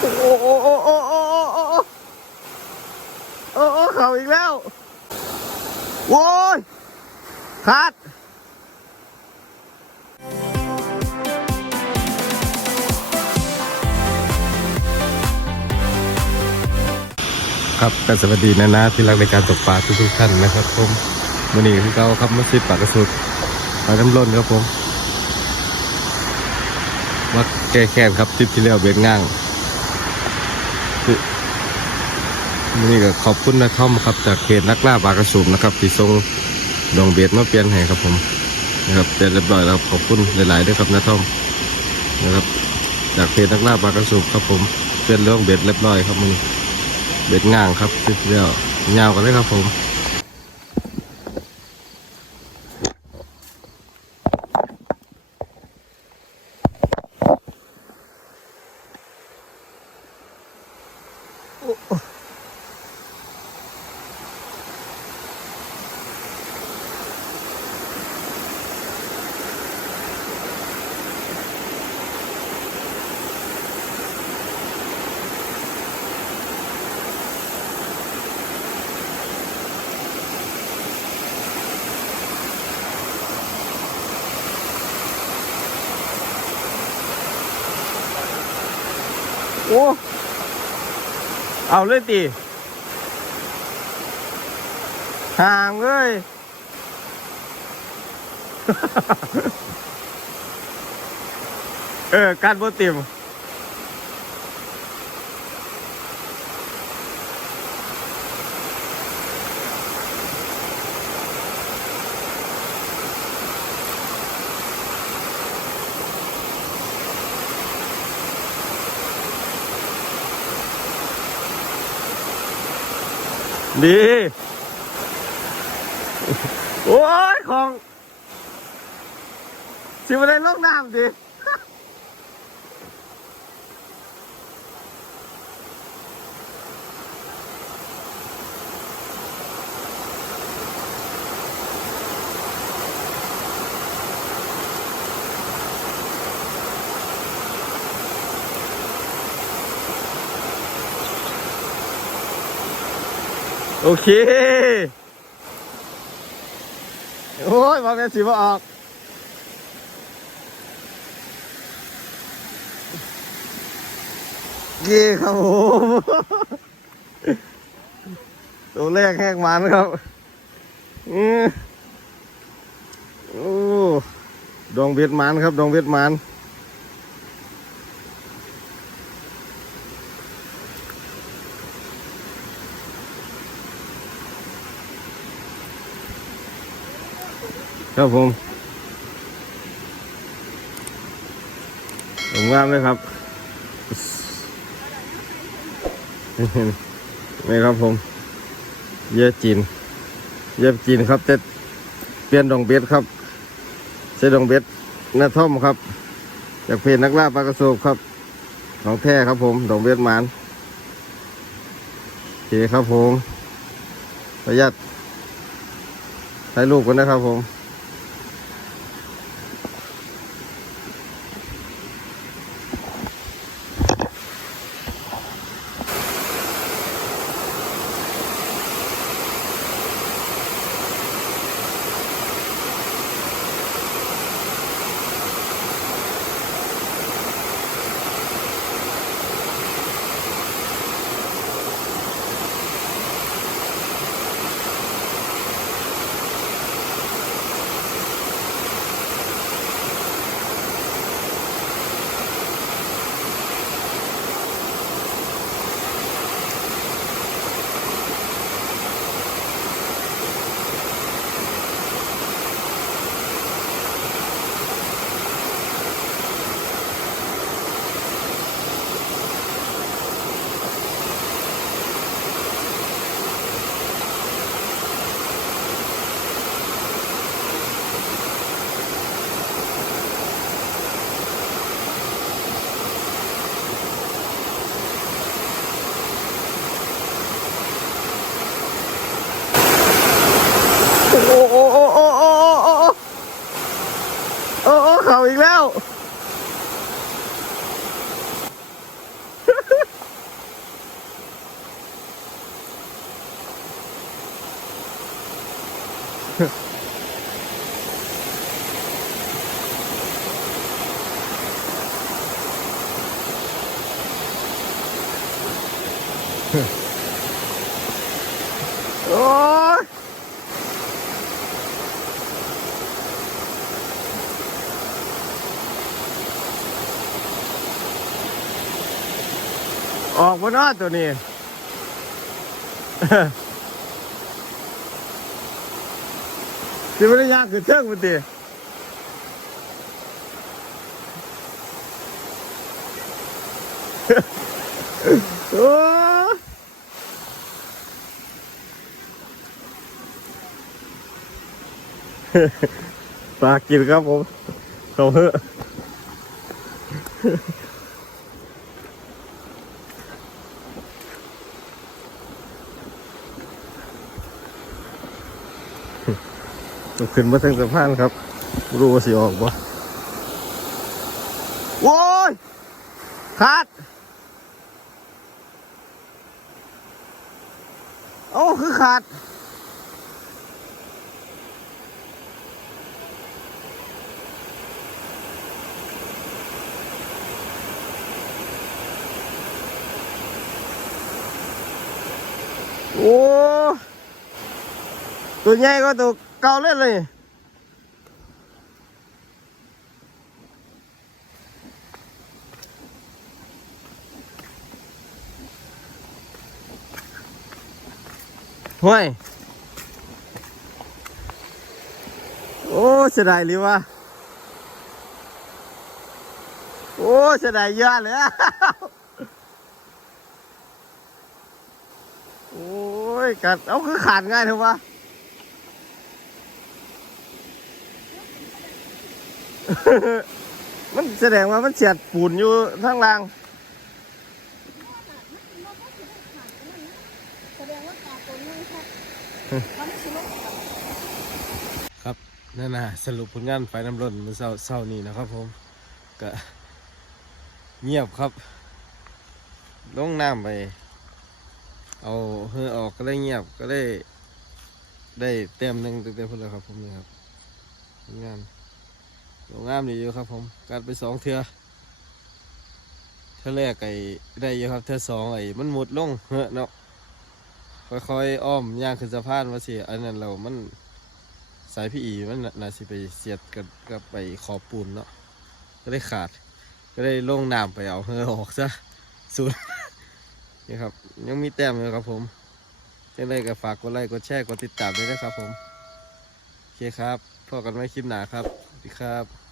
โอ้โอ้โอ้โอ้โอ้โอ้โอ้โอ้เข่าอีกแล้วโว้ยขาดครับก็สวัสดีนะนะที่รักในการตกปลาทุกๆท่านนะครับผมวันนี้คือเราครับมาซิดปากกระสุดปลาน้ำล้นครับผมมาแก้แค้นครับทริปที่แล้วเบ็ดง่าง นี่ก็ขอบคุณนะท่อมครับ จากเพจนักล่าปากระสุนนะครับที่ทรงดองเบียดมาเปลี่ยนให้ครับผมนะครับเสร็จเรียบร้อยแล้วขอบคุณหลายๆด้วยครับนะท่อมนะครับ จากเพจนักล่าปากระสุนครับผมเปลี่ยนเรื่องเบ็ดเรียบร้อยครับมึงเบ็ดง่างครับติดเดียวยาวกันเลยครับผม 我我。我。 เอาเลยตีห่างเลยเออการโบติม ดี โอ้ย ของ สิมาไรลงน้ำดิ โอเค โอ้ยมาแม่นสิมาออกเย่ครับผมตัวแรกแหกมันครับอือโอ้ดองเวียดมันครับ ดองเวียดมัน ครับผมผมงามเลยครับนี่ครับผม เย่จีน เย่จีนครับแต่เปลี่ยนดองเบ็ดครับใช้ดองเบ็ดหน้าท่อมครับ จากเพจนักล่าปลากระสูบครับ ของแท้ครับผม ดองเบ็ดหมานโอเคครับผม ประหยัดถ่ายรูปกันนะครับผม โอ้โอ้โอ้โอ้โอ้โอ้โอ้โอ้เข่าอีกแล้วโอ้ บนนอตัวนี้สิไม่ได้ยากคือเชิงมันตีโอ้ปลากินครับผมเขาเถอ ต้องขึ้นมาทางสะพานครับรู้ว่าสิออกบ่โว้ยขาดโอ้คือขาดโอ้ตัวใหญ่ก็ตัว ก่าเล่นเลยห้วยโอ้เสียดายหรือวะโอ้เสียดายเยอะเลยโอ้ยกัดเอาคือขาดง่ายเถอะวะ มันแสดงว่ามันเสียดปูนอยู่ข้างล่างครับนั่นนะสรุปผลงานไฟน้ำร้นมันเศร้าเศร้านี่นะครับผมก็เงียบครับ ลงน้ำไป เอาเฮือออกก็เลยเงียบก็เลยได้เต็มหนึ่งเต็มๆพุ่นเลยครับผมนี่ครับงาน ลงงามดีอยู่ครับ ผมการไปสองเทือเทือแรกไอ้ได้อยู่ครับเทือสองไอ้มันหมดลงเฮ้อเนาะค่อยๆอ้อมย่างขึ้นสะพานมาสิอันนั้นเรามันสายพี่อีมันน่ะน่าสิไปเสียดกับกับไปขอบปูนเนาะก็ได้ขาด ก็ได้ลงน้ำไปเอาเฮอออกซะสุดนี่ครับ ยังมีแต้มอยู่ครับผมยังไงก็ฝากกดไลค์กดแชร์กดติดตามด้วยนะครับผม โอเคครับพบกันไว้คลิปหน้าครับ ดีครับ